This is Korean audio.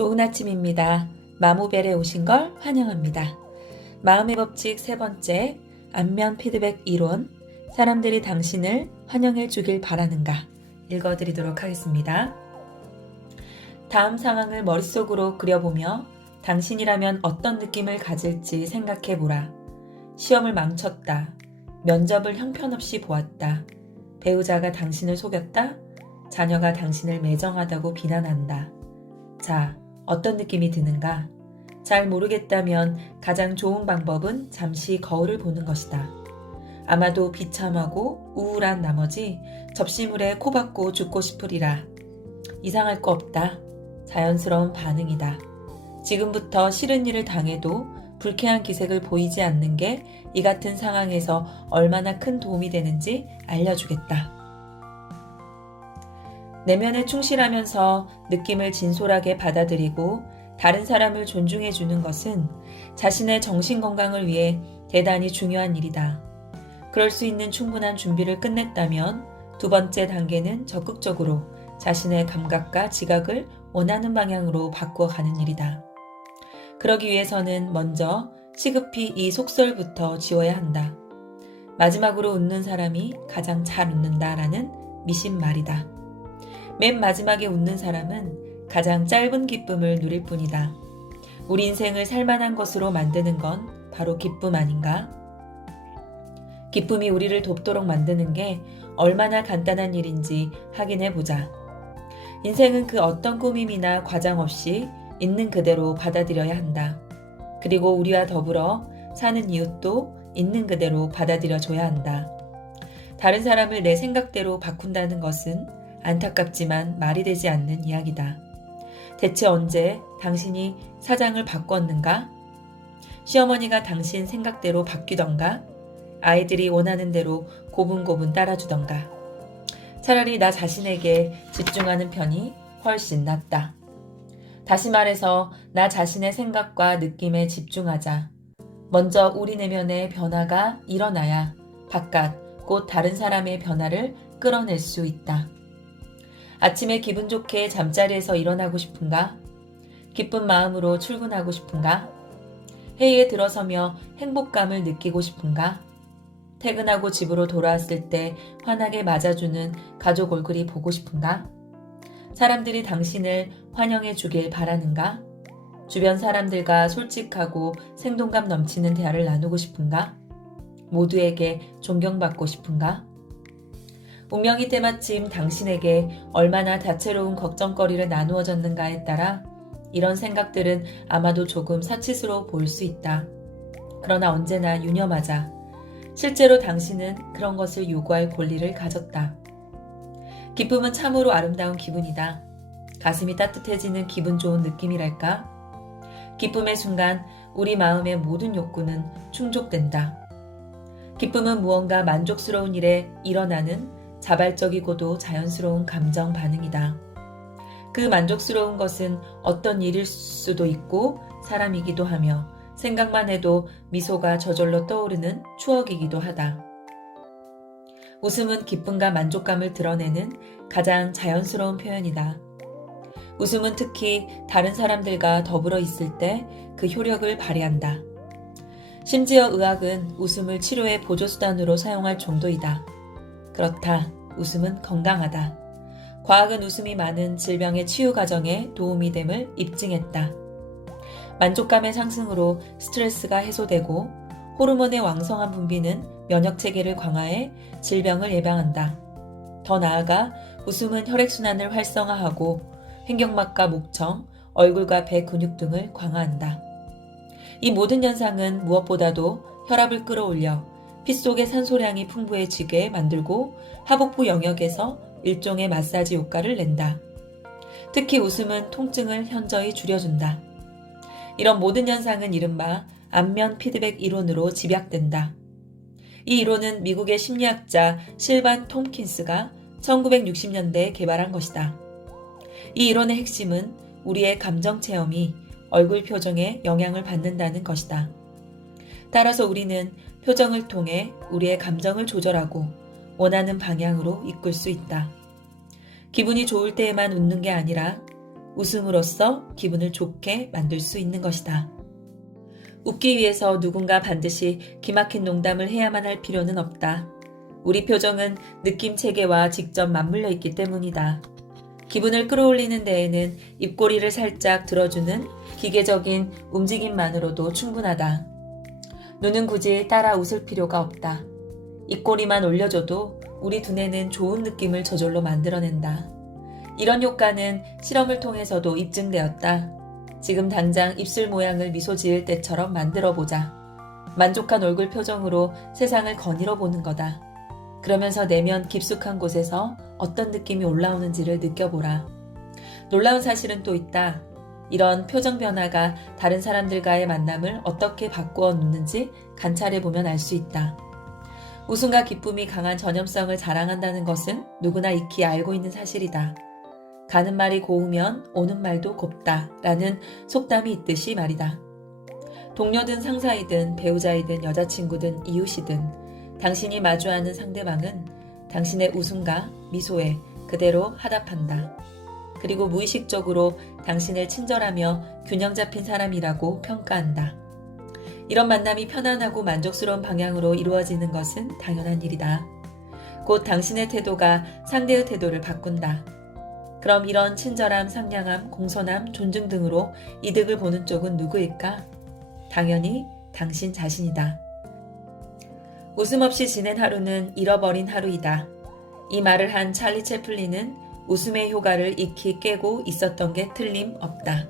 좋은 아침입니다. 마무벨에 오신 걸 환영합니다. 마음의 법칙 세 번째, 안면 피드백 이론, 사람들이 당신을 환영해 주길 바라는가 읽어드리도록 하겠습니다. 다음 상황을 머릿속으로 그려보며 당신이라면 어떤 느낌을 가질지 생각해보라. 시험을 망쳤다. 면접을 형편없이 보았다. 배우자가 당신을 속였다. 자녀가 당신을 매정하다고 비난한다. 자, 어떤 느낌이 드는가? 잘 모르겠다면 가장 좋은 방법은 잠시 거울을 보는 것이다. 아마도 비참하고 우울한 나머지 접시물에 코 박고 죽고 싶으리라. 이상할 거 없다. 자연스러운 반응이다. 지금부터 싫은 일을 당해도 불쾌한 기색을 보이지 않는 게 이 같은 상황에서 얼마나 큰 도움이 되는지 알려주겠다. 내면에 충실하면서 느낌을 진솔하게 받아들이고 다른 사람을 존중해 주는 것은 자신의 정신 건강을 위해 대단히 중요한 일이다. 그럴 수 있는 충분한 준비를 끝냈다면 두 번째 단계는 적극적으로 자신의 감각과 지각을 원하는 방향으로 바꾸어 가는 일이다. 그러기 위해서는 먼저 시급히 이 속설부터 지워야 한다. 마지막으로 웃는 사람이 가장 잘 웃는다라는 미신 말이다. 맨 마지막에 웃는 사람은 가장 짧은 기쁨을 누릴 뿐이다. 우리 인생을 살만한 것으로 만드는 건 바로 기쁨 아닌가? 기쁨이 우리를 돕도록 만드는 게 얼마나 간단한 일인지 확인해 보자. 인생은 그 어떤 꾸밈이나 과장 없이 있는 그대로 받아들여야 한다. 그리고 우리와 더불어 사는 이웃도 있는 그대로 받아들여줘야 한다. 다른 사람을 내 생각대로 바꾼다는 것은 안타깝지만 말이 되지 않는 이야기다. 대체 언제 당신이 사장을 바꿨는가? 시어머니가 당신 생각대로 바뀌던가? 아이들이 원하는 대로 고분고분 따라주던가? 차라리 나 자신에게 집중하는 편이 훨씬 낫다. 다시 말해서 나 자신의 생각과 느낌에 집중하자. 먼저 우리 내면의 변화가 일어나야 바깥, 곧 다른 사람의 변화를 끌어낼 수 있다. 아침에 기분 좋게 잠자리에서 일어나고 싶은가? 기쁜 마음으로 출근하고 싶은가? 회의에 들어서며 행복감을 느끼고 싶은가? 퇴근하고 집으로 돌아왔을 때 환하게 맞아주는 가족 얼굴이 보고 싶은가? 사람들이 당신을 환영해 주길 바라는가? 주변 사람들과 솔직하고 생동감 넘치는 대화를 나누고 싶은가? 모두에게 존경받고 싶은가? 운명이 때마침 당신에게 얼마나 다채로운 걱정거리를 나누어졌는가에 따라 이런 생각들은 아마도 조금 사치스러워 보일 수 있다. 그러나 언제나 유념하자. 실제로 당신은 그런 것을 요구할 권리를 가졌다. 기쁨은 참으로 아름다운 기분이다. 가슴이 따뜻해지는 기분 좋은 느낌이랄까? 기쁨의 순간 우리 마음의 모든 욕구는 충족된다. 기쁨은 무언가 만족스러운 일에 일어나는 자발적이고도 자연스러운 감정 반응이다. 그 만족스러운 것은 어떤 일일 수도 있고 사람이기도 하며 생각만 해도 미소가 저절로 떠오르는 추억이기도 하다. 웃음은 기쁨과 만족감을 드러내는 가장 자연스러운 표현이다. 웃음은 특히 다른 사람들과 더불어 있을 때 그 효력을 발휘한다. 심지어 의학은 웃음을 치료의 보조수단으로 사용할 정도이다. 그렇다. 웃음은 건강하다. 과학은 웃음이 많은 질병의 치유 과정에 도움이 됨을 입증했다. 만족감의 상승으로 스트레스가 해소되고 호르몬의 왕성한 분비는 면역체계를 강화해 질병을 예방한다. 더 나아가 웃음은 혈액순환을 활성화하고 횡격막과 목청, 얼굴과 배 근육 등을 강화한다. 이 모든 현상은 무엇보다도 혈압을 끌어올려 피 속의 산소량이 풍부해지게 만들고 하복부 영역에서 일종의 마사지 효과를 낸다. 특히 웃음은 통증을 현저히 줄여준다. 이런 모든 현상은 이른바 안면 피드백 이론으로 집약된다. 이 이론은 미국의 심리학자 실반 톰킨스가 1960년대에 개발한 것이다. 이 이론의 핵심은 우리의 감정 체험이 얼굴 표정에 영향을 받는다는 것이다. 따라서 우리는 표정을 통해 우리의 감정을 조절하고 원하는 방향으로 이끌 수 있다. 기분이 좋을 때에만 웃는 게 아니라 웃음으로써 기분을 좋게 만들 수 있는 것이다. 웃기 위해서 누군가 반드시 기막힌 농담을 해야만 할 필요는 없다. 우리 표정은 느낌 체계와 직접 맞물려 있기 때문이다. 기분을 끌어올리는 데에는 입꼬리를 살짝 들어주는 기계적인 움직임만으로도 충분하다. 눈은 굳이 따라 웃을 필요가 없다. 입꼬리만 올려줘도 우리 두뇌는 좋은 느낌을 저절로 만들어낸다. 이런 효과는 실험을 통해서도 입증되었다. 지금 당장 입술 모양을 미소 지을 때처럼 만들어보자. 만족한 얼굴 표정으로 세상을 거닐어 보는 거다. 그러면서 내면 깊숙한 곳에서 어떤 느낌이 올라오는지를 느껴보라. 놀라운 사실은 또 있다. 이런 표정 변화가 다른 사람들과의 만남을 어떻게 바꾸어 놓는지 관찰해보면 알 수 있다. 웃음과 기쁨이 강한 전염성을 자랑한다는 것은 누구나 익히 알고 있는 사실이다. 가는 말이 고우면 오는 말도 곱다 라는 속담이 있듯이 말이다. 동료든 상사이든 배우자이든 여자친구든 이웃이든 당신이 마주하는 상대방은 당신의 웃음과 미소에 그대로 화답한다. 그리고 무의식적으로 당신을 친절하며 균형 잡힌 사람이라고 평가한다. 이런 만남이 편안하고 만족스러운 방향으로 이루어지는 것은 당연한 일이다. 곧 당신의 태도가 상대의 태도를 바꾼다. 그럼 이런 친절함, 상냥함, 공손함, 존중 등으로 이득을 보는 쪽은 누구일까? 당연히 당신 자신이다. 웃음 없이 지낸 하루는 잃어버린 하루이다. 이 말을 한 찰리 채플린은 웃음의 효과를 익히 깨고 있었던 게 틀림없다.